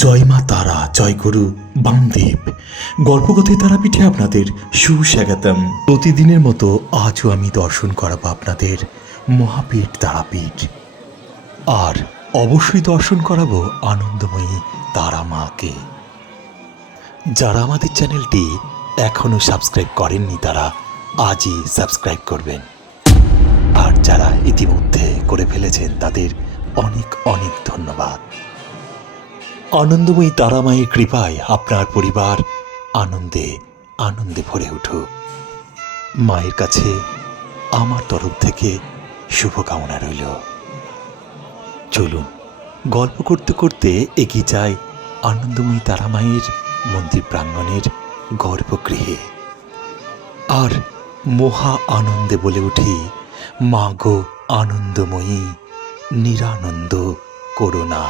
জয় মা তারা, জয় গুরু বামদেব। গল্পকথায় তারাপীঠে আপনাদের সুস্বাগতম। প্রতিদিনের মতো আজও আমি দর্শন করাবো আপনাদের মহাপীঠ তারাপীঠ, আর অবশ্যই দর্শন করাবো আনন্দময়ী তারা মাকে। যারা আমাদের চ্যানেলটি এখনও সাবস্ক্রাইব করেননি তারা আজই সাবস্ক্রাইব করবেন, আর যারা ইতিমধ্যে করে ফেলেছেন তাদের অনেক অনেক ধন্যবাদ। আনন্দময়ী তারামায়ের কৃপায় আপনার পরিবার আনন্দে আনন্দে ভরে উঠুক। মায়ের কাছে আমার তরফ থেকে শুভকামনা রইল। চলুন গল্প করতে করতে এগিয়ে যাই আনন্দময়ী তারামায়ের মন্দির প্রাঙ্গণের গর্ভগৃহে, আর মহা আনন্দে বলে উঠি, মা গো আনন্দময়ী, নিরানন্দ করুণা।